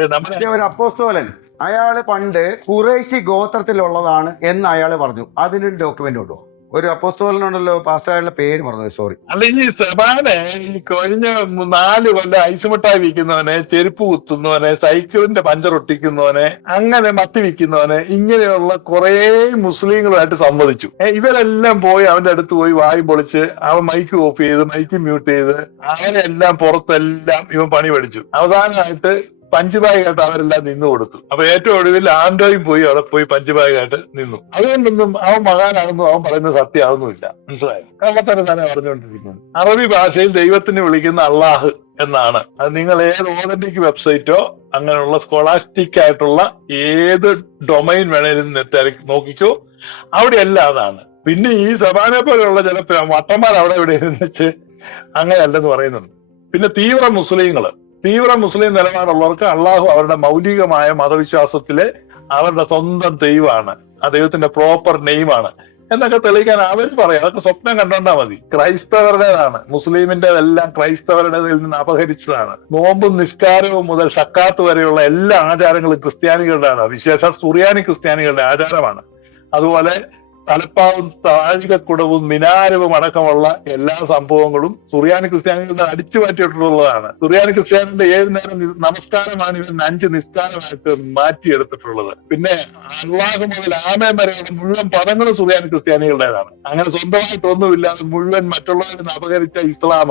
ഒരു അപ്പോസ്തോലൻ. അയാൾ പണ്ട് കുറേശി ഗോത്രത്തിലുള്ളതാണ് എന്ന് അയാൾ പറഞ്ഞു. അതിനൊരു ഡോക്യുമെന്റ് ഉണ്ടോ? ഒരു അപ്പോസ്തോലനുണ്ടല്ലോ പാസ്റ്റർ അയാളുടെ പേര് പറഞ്ഞത് സോറി അല്ല ഈ സെബാനെ ഈ കഴിഞ്ഞ നാല് കൊല്ലം ഐസ് മിഠായി വിൽക്കുന്നവനെ ചെരുപ്പ് കുത്തുന്നവനെ സൈക്കിളിന്റെ പഞ്ചർ ഒട്ടിക്കുന്നവനെ അങ്ങനെ മത്തി വിൽക്കുന്നവനെ ഇങ്ങനെയുള്ള കുറെ മുസ്ലിങ്ങളുമായിട്ട് സമ്മതിച്ചു ഇവരെല്ലാം പോയി അവന്റെ അടുത്ത് പോയി വായി പൊളിച്ച് അവൻ മൈക്ക് ഓഫ് ചെയ്ത് മൈക്ക് മ്യൂട്ട് ചെയ്ത് അവനെല്ലാം പുറത്തെല്ലാം ഇവൻ പണി പഠിച്ചു. അവസാനമായിട്ട് പഞ്ചുബാഗായിട്ട് അവരെല്ലാം നിന്നു കൊടുത്തു. അപ്പൊ ഏറ്റവും ഒടുവിൽ ആൻഡോയും പോയി അവിടെ പോയി പഞ്ചുബാഗായിട്ട് നിന്നു. അതുകൊണ്ടൊന്നും അവൻ മകാനാണെന്നും അവൻ പറയുന്നത് സത്യമാവുന്നുമില്ല മനസ്സിലായോ? കള്ളത്തരം തന്നെ പറഞ്ഞുകൊണ്ടിരിക്കുന്നത് അറബി ഭാഷയിൽ ദൈവത്തിന് വിളിക്കുന്ന അള്ളാഹ് എന്നാണ്. അത് നിങ്ങൾ ഏത് ഓതന്റിക് വെബ്സൈറ്റോ അങ്ങനെയുള്ള സ്കോളാസ്റ്റിക് ആയിട്ടുള്ള ഏത് ഡൊമൈൻ വേണേലും തെരക്കി നോക്കിക്കോ അവിടെ എല്ലാം അതാണ്. പിന്നെ ഈ സബാനെ പോലെയുള്ള ചില വട്ടന്മാർ അവിടെ ഇവിടെ ഇരുന്ന് വെച്ച് അങ്ങനെയല്ലെന്ന് പറയുന്നുണ്ട്. പിന്നെ തീവ്ര മുസ്ലിങ്ങൾ. തീവ്ര മുസ്ലിം നിലപാടുള്ളവർക്ക് അള്ളാഹു അവരുടെ മൗലികമായ മതവിശ്വാസത്തിലെ അവരുടെ സ്വന്തം ദൈവമാണ്. ആ ദൈവത്തിന്റെ പ്രോപ്പർ നെയിമാണ് എന്നൊക്കെ തെളിയിക്കാൻ അവർ പറയാം. അതൊക്കെ സ്വപ്നം കണ്ടോണ്ടാ മതി. ക്രൈസ്തവരുടേതാണ്. മുസ്ലിമിന്റെതെല്ലാം ക്രൈസ്തവരുടേതിൽ നിന്ന് അപഹരിച്ചതാണ്. നോമ്പും നിസ്കാരവും മുതൽ സക്കാത്ത് വരെയുള്ള എല്ലാ ആചാരങ്ങളും ക്രിസ്ത്യാനികളുടെയാണ് വിശേഷം സുറിയാനി ക്രിസ്ത്യാനികളുടെ ആചാരമാണ്. അതുപോലെ തലപ്പാവും താഴികക്കുടവും മിനാരവും അടക്കമുള്ള എല്ലാ സംഭവങ്ങളും സുറിയാനി ക്രിസ്ത്യാനികളുടെ അടിച്ചു മാറ്റിയിട്ടുള്ളതാണ്. സുറിയാനി ക്രിസ്ത്യാനിന്റെ ഏത് നേരം നമസ്കാരമാണ് ഇവൻ അഞ്ച് നിസ്കാരമായിട്ട് മാറ്റിയെടുത്തിട്ടുള്ളത്. പിന്നെ അള്ളാഹു മുതൽ ആമേ വരെയുള്ള മുഴുവൻ പദങ്ങളും സുറിയാനി ക്രിസ്ത്യാനികളുടേതാണ്. അങ്ങനെ സ്വന്തമായിട്ടൊന്നുമില്ലാതെ മുഴുവൻ മറ്റുള്ളവരിൽ നിന്ന് അപകരിച്ച ഇസ്ലാം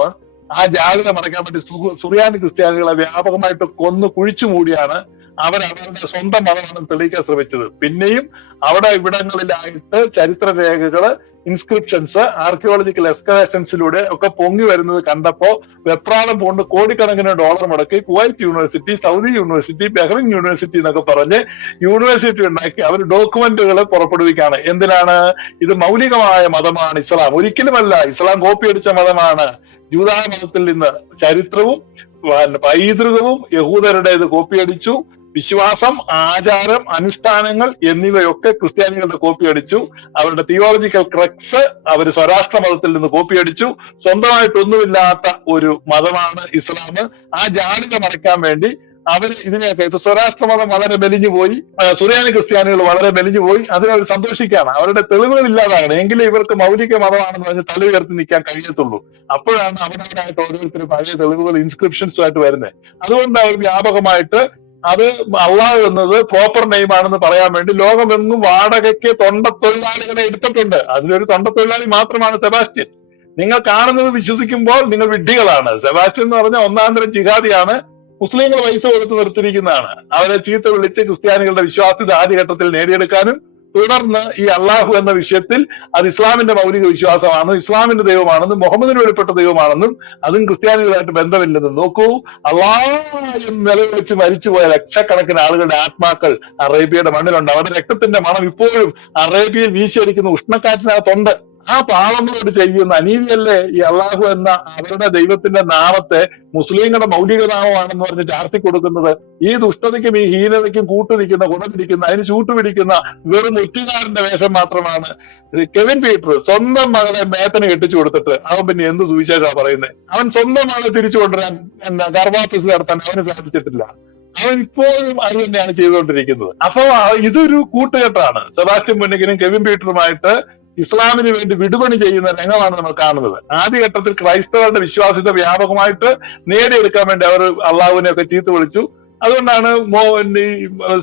ആ ജാഗ്രത മടക്കാൻ വേണ്ടി സുറിയാനി ക്രിസ്ത്യാനികളെ വ്യാപകമായിട്ട് കൊന്നു കുഴിച്ചു മൂടിയാണ് അവർ അവരുടെ സ്വന്തം മതമാണെന്ന് തെളിയിക്കാൻ ശ്രമിച്ചത്. പിന്നെയും അവിടെ ഇവിടങ്ങളിലായിട്ട് ചരിത്ര രേഖകൾ ഇൻസ്ക്രിപ്ഷൻസ് ആർക്കിയോളജിക്കൽ എക്സ്കവേഷൻസിലൂടെ ഒക്കെ പൊങ്ങി വരുന്നത് കണ്ടപ്പോ വെപ്രാളം കൊണ്ട് കോടിക്കണക്കിന് ഡോളർ മുടക്കി Kuwait university Saudi university Bahrain university എന്നൊക്കെ പറഞ്ഞ് യൂണിവേഴ്സിറ്റി ഉണ്ടാക്കി അവർ ഡോക്യുമെന്റുകൾ പുറപ്പെടുവിക്കുകയാണ്. എന്തിനാണ്? ഇത് മൗലികമായ മതമാണ് ഇസ്ലാം. ഒരിക്കലുമല്ല ഇസ്ലാം കോപ്പി അടിച്ച മതമാണ്. ജൂതാ മതത്തിൽ നിന്ന് ചരിത്രവും പൈതൃകവും യഹൂദരുടേത് കോപ്പിയടിച്ചു വിശ്വാസം ആചാരം അനുഷ്ഠാനങ്ങൾ എന്നിവയൊക്കെ ക്രിസ്ത്യാനികളുടെ കോപ്പി അടിച്ചു. അവരുടെ തിയോളജിക്കൽ ക്രക്സ് അവർ സ്വരാഷ്ട്ര മതത്തിൽ നിന്ന് കോപ്പി അടിച്ചു. സ്വന്തമായിട്ടൊന്നുമില്ലാത്ത ഒരു മതമാണ് ഇസ്ലാം. ആ ജാലിത മറയ്ക്കാൻ വേണ്ടി അവർ ഇതിനെയൊക്കെ ഇത് സ്വരാഷ്ട്ര മതം വളരെ മെലിഞ്ഞു പോയി. സുറിയാനി ക്രിസ്ത്യാനികൾ വളരെ മെലിഞ്ഞു പോയി. അതിൽ അവർ സന്തോഷിക്കുകയാണ്. അവരുടെ തെളിവുകൾ ഇല്ലാതാകണം. എങ്കിലേ ഇവർക്ക് മൗലിക മതമാണെന്ന് പറഞ്ഞ് തല ഉയർത്തി നിൽക്കാൻ കഴിയത്തുള്ളൂ. അപ്പോഴാണ് അവരവരായിട്ട് ഓരോരുത്തരും പഴയ തെളിവുകൾ ഇൻസ്ക്രിപ്ഷൻസുമായിട്ട് വരുന്നത്. അതുകൊണ്ട് അവർ വ്യാപകമായിട്ട് അത് അള്ളാഹ് എന്നത് പ്രോപ്പർ നെയിം ആണെന്ന് പറയാൻ വേണ്ടി ലോകമെങ്ങും വാടകയ്ക്ക് തൊണ്ട തൊഴിലാളികളെ എടുത്തിട്ടുണ്ട്. അതിലൊരു തൊണ്ട തൊഴിലാളി മാത്രമാണ് സെബാസ്റ്റ്യൻ. നിങ്ങൾ കാണുന്നത് വിശ്വസിക്കുമ്പോൾ നിങ്ങൾ വിഡ്ഢികളാണ്. സെബാസ്റ്റ്യൻ എന്ന് പറഞ്ഞ ഒന്നാം തരം ജിഹാദിയാണ്. മുസ്ലിങ്ങൾ പൈസ കൊടുത്ത് നിർത്തിയിരിക്കുന്നതാണ്. അവരെ ചീത്ത വിളിച്ച് ക്രിസ്ത്യാനികളുടെ വിശ്വാസ്യത ആദ്യഘട്ടത്തിൽ നേടിയെടുക്കാനും തുടർന്ന് ഈ അള്ളാഹു എന്ന വിഷയത്തിൽ അത് ഇസ്ലാമിന്റെ മൗലിക വിശ്വാസമാണ് ഇസ്ലാമിന്റെ ദൈവമാണെന്നും മുഹമ്മദിന് വെളിപ്പെട്ട ദൈവമാണെന്നും അതും ക്രിസ്ത്യാനികളായിട്ട് ബന്ധമില്ലെന്നും. നോക്കൂ അള്ളാഹു നിലവിളിച്ച് മരിച്ചുപോയ ലക്ഷക്കണക്കിന് ആളുകളുടെ ആത്മാക്കൾ അറേബ്യയുടെ മണ്ണിലുണ്ട്. അവരുടെ രക്തത്തിന്റെ മണം ഇപ്പോഴും അറേബ്യയിൽ വീശിയടിക്കുന്ന ഉഷ്ണക്കാറ്റിനകത്തുണ്ട്. ആ പാവങ്ങളോട് ചെയ്യുന്ന അനീതിയല്ലേ ഈ അള്ളാഹു എന്ന അവരുടെ ദൈവത്തിന്റെ നാമത്തെ മുസ്ലിങ്ങളുടെ മൗലിക നാമമാണെന്ന് പറഞ്ഞ് ചാർത്തി കൊടുക്കുന്നത്? ഈ ദുഷ്ടതയ്ക്കും ഈ ഹീനതയ്ക്കും കൂട്ടുനിൽക്കുന്ന ഗുണപിടിക്കുന്ന അതിന് ചൂട്ടുപിടിക്കുന്ന വെറും ഒറ്റുകാരന്റെ വേഷം മാത്രമാണ് കെവിൻ പീറ്റർ സ്വന്തം മകളെ മേത്തന് കെട്ടിച്ചു കൊടുത്തിട്ട്. അവൻ പിന്നെ എന്ത് സുവിശേഷ പറയുന്നത് അവൻ സ്വന്തം മകളെ തിരിച്ചു കൊണ്ടുവരാൻ എന്താ ഗർഭാപസ് നടത്താൻ അവന് സാധിച്ചിട്ടില്ല. അവൻ ഇപ്പോഴും അത് തന്നെയാണ് ചെയ്തുകൊണ്ടിരിക്കുന്നത്. അപ്പൊ ഇതൊരു കൂട്ടുകെട്ടാണ്. സെബാസ്റ്റ്യൻ മുന്നിക്കനും കെവിൻ പീറ്ററുമായിട്ട് ഇസ്ലാമിന് വേണ്ടി വിടുപണി ചെയ്യുന്ന രംഗമാണ് നമ്മൾ കാണുന്നത്. ആദ്യഘട്ടത്തിൽ ക്രൈസ്തവരുടെ വിശ്വാസ്യത വ്യാപകമായിട്ട് നേടിയെടുക്കാൻ വേണ്ടി അവർ അള്ളാഹുവിനെ ഒക്കെ ചീത്ത വിളിച്ചു. അതുകൊണ്ടാണ്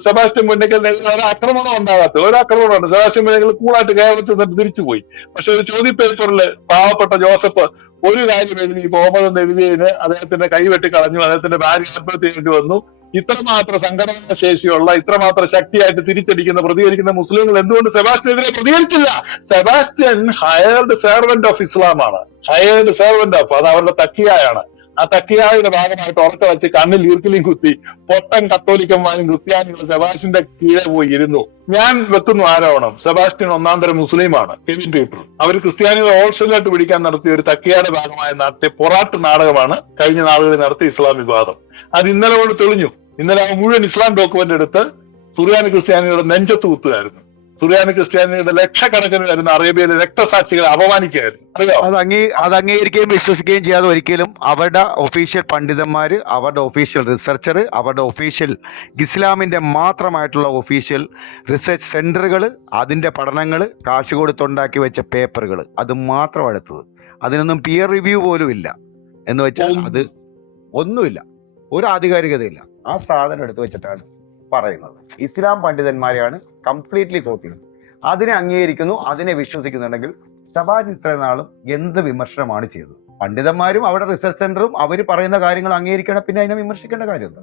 സെബാസ്റ്റ്യൻ മുന്നേക്കൽ ആക്രമണം ഉണ്ടാകാത്തത്. ഒരു ആക്രമണമാണ് സെബാസ്റ്റ്യൻ മുന്നേക്കൽ കൂളായിട്ട് കേരളത്തിൽ നിന്ന് തിരിച്ചുപോയി. പക്ഷെ ഒരു ചോദ്യപേപ്പറിൽ പാവപ്പെട്ട ജോസഫ് ഒരു കാര്യം എഴുതി മുഹമ്മദ് എന്ന് എഴുതിയതിന് അദ്ദേഹത്തിന്റെ കൈവെട്ടി കളഞ്ഞു. അദ്ദേഹത്തിന്റെ ഭാര്യ ആത്മഹത്യ ചെയ്യേണ്ടി വന്നു. ഇത്രമാത്രം സംഘടനാ ശേഷിയുള്ള ഇത്രമാത്രം ശക്തിയായിട്ട് തിരിച്ചടിക്കുന്ന പ്രതികരിക്കുന്ന മുസ്ലിങ്ങൾ എന്തുകൊണ്ട് സെബാസ്റ്റ്യനെതിരെ പ്രതികരിച്ചില്ല? സെബാസ്റ്റ്യൻ ഹയർഡ് സെർവന്റ് ഓഫ് ഇസ്ലാമാണ് ഹയർഡ് സെർവന്റ് ഓഫ് അത് അവരുടെ തക്കിയായാണ്. ആ തക്കിയായുടെ ഭാഗമായിട്ട് ഉറക്ക വെച്ച് കണ്ണിൽ ഈർക്കിലും കുത്തി പൊട്ടൻ കത്തോലിക്കന്മാരും ക്രിസ്ത്യാനികളും സെബാസ്റ്റിന്റെ കീഴെ പോയി ഇരുന്നു. ഞാൻ വെക്കുന്നു ആരോപണം. സെബാസ്റ്റ്യൻ ഒന്നാം തരം മുസ്ലിമാണ് കെവിൻ പീറ്റർ അവർ ക്രിസ്ത്യാനികളെ ഹോൾസെയിലായിട്ട് പിടിക്കാൻ നടത്തിയ ഒരു തക്കിയാടെ ഭാഗമായ നടത്തിയ പൊറാട്ട് നാടകമാണ് കഴിഞ്ഞ നാളുകളിൽ നടത്തിയ ഇസ്ലാം വിവാദം. അത് ഇന്നലെ കൊണ്ട് തെളിഞ്ഞു. ഇന്നലെ ആ മുഴുവൻ ഇസ്ലാം ഡോക്യുമെന്റ് എടുത്ത് സുറിയാനി ക്രിസ്ത്യാനികളുടെ നെഞ്ചത്ത് കുത്തുകയായിരുന്നു. സുറിയാനി ക്രിസ്ത്യാനികളുടെ ലക്ഷക്കണക്കിന് വരുന്ന അറേബ്യയിലെ രക്തസാക്ഷികളെ അപമാനിക്കുകയായിരുന്നു. അറിയോ അത് അങ്ങേ അത് അംഗീകരിക്കുകയും വിശ്വസിക്കുകയും ചെയ്യാതെ ഒരിക്കലും അവരുടെ ഒഫീഷ്യൽ പണ്ഡിതന്മാര് അവരുടെ ഒഫീഷ്യൽ റിസർച്ചർ അവരുടെ ഒഫീഷ്യൽ ഇസ്ലാമിന്റെ മാത്രമായിട്ടുള്ള ഒഫീഷ്യൽ റിസർച്ച് സെന്ററുകൾ അതിന്റെ പഠനങ്ങൾ കാശ് കൊടുത്തുണ്ടാക്കി വെച്ച പേപ്പറുകൾ അത് മാത്രം എടുത്തത്. അതിനൊന്നും പിയർ റിവ്യൂ പോലും ഇല്ല. എന്ന് വെച്ചാൽ അത് ഒന്നുമില്ല. ഒരു ആധികാരികതയില്ല. ആ സാധനം എടുത്തു വെച്ചിട്ടാണ് പറയുന്നത്. ഇസ്ലാം പണ്ഡിതന്മാരെയാണ് കംപ്ലീറ്റ്ലി കോപ്പി ചെയ്യുന്നത് അതിനെ അംഗീകരിക്കുന്നു അതിനെ വിശ്വസിക്കുന്നുണ്ടെങ്കിൽ സഭാ ഇത്ര നാളും എന്ത് വിമർശനമാണ് ചെയ്തത്? പണ്ഡിതന്മാരും അവരുടെ റിസർച്ച് സെന്ററും അവർ പറയുന്ന കാര്യങ്ങൾ അംഗീകരിക്കണം പിന്നെ അതിനെ വിമർശിക്കേണ്ട കാര്യമില്ല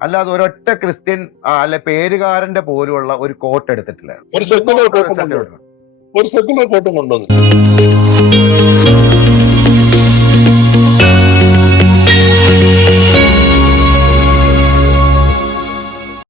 അല്ലാതെ ഒരൊറ്റ ക്രിസ്ത്യൻ അല്ലെ പേരുകാരന്റെ പോലുള്ള ഒരു കോട്ട് എടുത്തിട്ടില്ല. ഒരു സെക്കുലർ കോട്ടും കൊണ്ടുവന്നു.